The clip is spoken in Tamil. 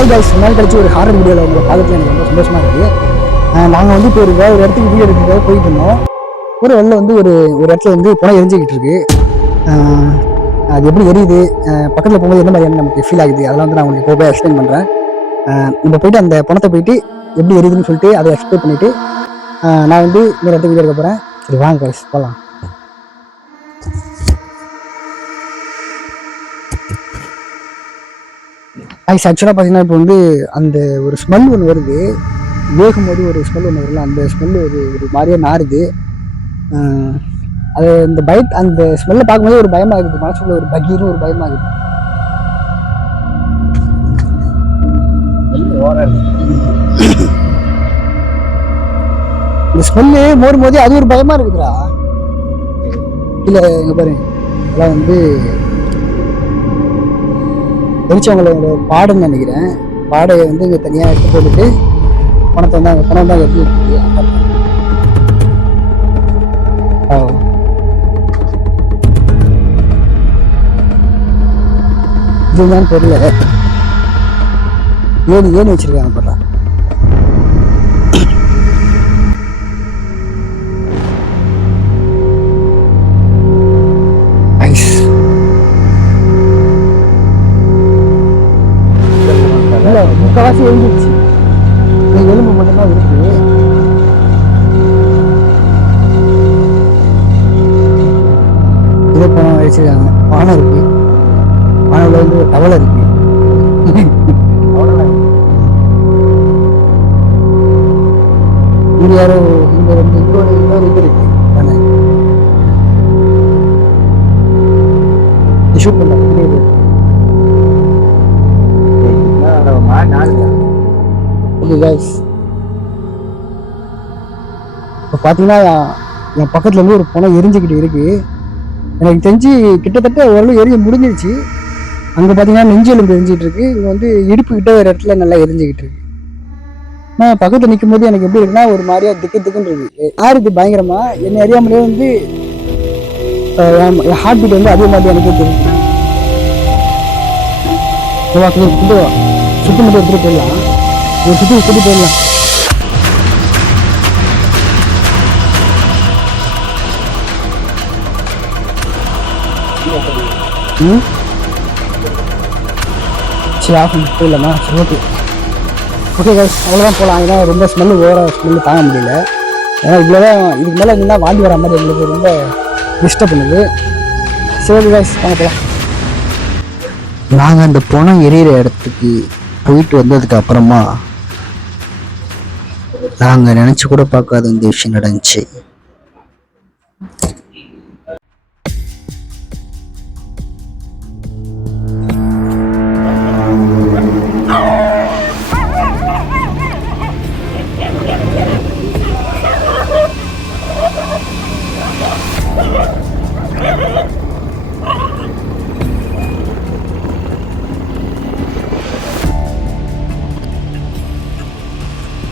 ஹாய் காய்ஸ், நாள் கழிச்சு ஒரு ஹாரர் வீடியோவில் உங்களை பார்க்கறது எனக்கு ரொம்ப சந்தோஷமாக இருக்குது. நாங்கள் வந்து இப்போ ஒரு இடத்துக்கு வீடியோ எடுக்கிறதுக்காக போயிட்டு இருந்தோம். ஒரு வெளில வந்து ஒரு இடத்துல வந்து புனை எரிஞ்சிக்கிட்டு இருக்கு. அது எப்படி எரியுது, பக்கத்தில் போகும்போது என்ன மாதிரி நமக்கு ஃபீல் ஆகுது, அதெல்லாம் வந்து நான் உங்களுக்கு போக எக்ஸ்பிளைன் பண்ணுறேன். நம்ம போயிட்டு அந்த பணத்தை போயிட்டு எப்படி எரியுதுன்னு சொல்லிட்டு அதை எக்ஸ்பிளைன் பண்ணிவிட்டு நான் வந்து இன்னொரு இடத்துக்கு வீடியோ எடுக்க போகிறேன். சரி வாங்க காய்ஸ் போகலாம். ஆக்சுவலாக பார்த்தீங்கன்னா இப்போ வந்து அந்த ஒரு ஸ்மெல் ஒன்று வருது, வேகும் போது ஒரு ஸ்மெல் ஒன்று வருது. அந்த ஸ்மெல் ஒரு மாதிரியாக நாருது. அது அந்த ஸ்மெல்லை பார்க்கும்போது ஒரு பயமாக இருக்குது, மனசுக்குள்ள ஒரு பகீர்னு ஒரு பயமாக இருக்குது. இந்த ஸ்மெல்லு மோரும் போதே அது ஒரு பயமாக இருக்குதுடா. இல்லை இங்கே பாருங்க, அதெல்லாம் வந்து தெரிச்சவங்களோட பாடுன்னு நினைக்கிறேன். பாடையை வந்து இங்கே தனியாக எடுத்து போட்டுட்டு பணத்தை வந்து அங்கே பணம் தான் எப்படி இருக்குது இதுதான் தெரியல. ஏன்னு வச்சிருக்காங்க படுறா. முக்கால்வாசி எழுந்துச்சு, எலும்பு மட்டும்தான் இருக்கு. இதே பணம் அழிச்சிருக்காங்க. பானை இருக்கு, பானையில் வந்து ஒரு டவலை இருக்கு. இங்க யாரோ இங்க வந்து இன்னொரு இது இருக்கு. ஷூட் பண்ண இப்போ பார்த்தீங்கன்னா என் பக்கத்துல இருந்து ஒரு பணம் எரிஞ்சுக்கிட்டு இருக்கு. எனக்கு தெரிஞ்சு கிட்டத்தட்ட ஓரளவு எரிய முடிஞ்சிருச்சு. அங்கே பார்த்தீங்கன்னா நெஞ்சு எலும்பு எரிஞ்சிட்டு இருக்கு. இங்கே வந்து இடுப்பு கிட்ட ஒரு இடத்துல நல்லா எரிஞ்சுக்கிட்டு இருக்கு. நான் பக்கத்தில் நிற்கும் போது எனக்கு எப்படி இருக்குன்னா ஒரு மாதிரியா திக்குன்னு இருக்கு. யாருக்கு பயங்கரமா என்ன அறியாமலே வந்து என் ஹார்ட் பீட் வந்து அதே மாதிரி எனக்கே தெரியும். சுற்றி மட்டும் எடுத்துகிட்டு போயிடலாம், ஒரு சுற்றி போயிடலாம். சரி ஆகும் போயிடலாமா? சரி ஓகே கைஸ், அவ்வளோதான் போகலாம். ஏன்னா ரொம்ப ஸ்மெல்லு தாங்க முடியல. ஏன்னா இவ்வளோதான், இதுக்கு மேலே இருந்தா வாந்தி வர மாதிரி எங்களுக்கு ரொம்ப டிஸ்டர்ப் பண்ணுது. சரி கைஸ் வாங்க போகலாம். நாங்கள் அந்த பணம் எரியிற இடத்துக்கு போயிட்டு வந்ததுக்கு அப்புறமா நாங்கள் நினச்சி கூட பார்க்காத இந்த விஷயம் நடந்துச்சு.